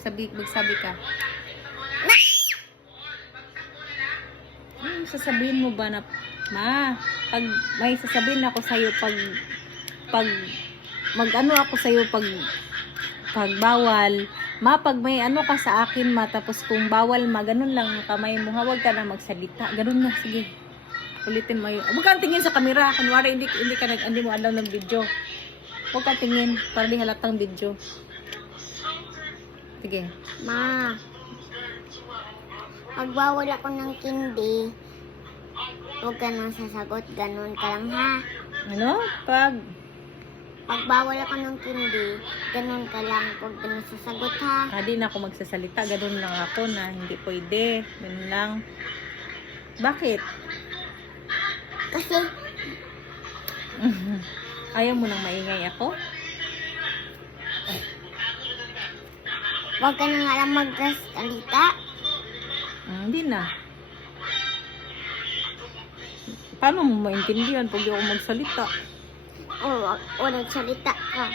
Magsabi ka. Sasabihin mo ba na, ma, pag may sasabihin ako sa'yo pag mag-ano ako sa'yo pag bawal, ma, pag may ano ka sa akin, ma, tapos kung bawal, ma, ganun lang yung kamay mo, huwag ka na magsalita, ganun na, sige, ulitin mo yun. Huwag kang tingin sa camera, kunwari hindi mo alam ng video, huwag kang tingin para di halatang video. Sige. Ma, pag bawal ako ng kindi, huwag ka nang sasagot, ganun ka lang ha. Ano? Pag bawal ako ng kindi, ganun ka lang, huwag ka nang sasagot ha. di na ako magsasalita, ganun lang ako na hindi pwede, ganun lang. Bakit? Kasi, Ayaw mo nang maingay ako? huwag ka nang alam magsalita. Hindi na. Paano mo maintindihan pag di ako magsalita? O nagsalita ka.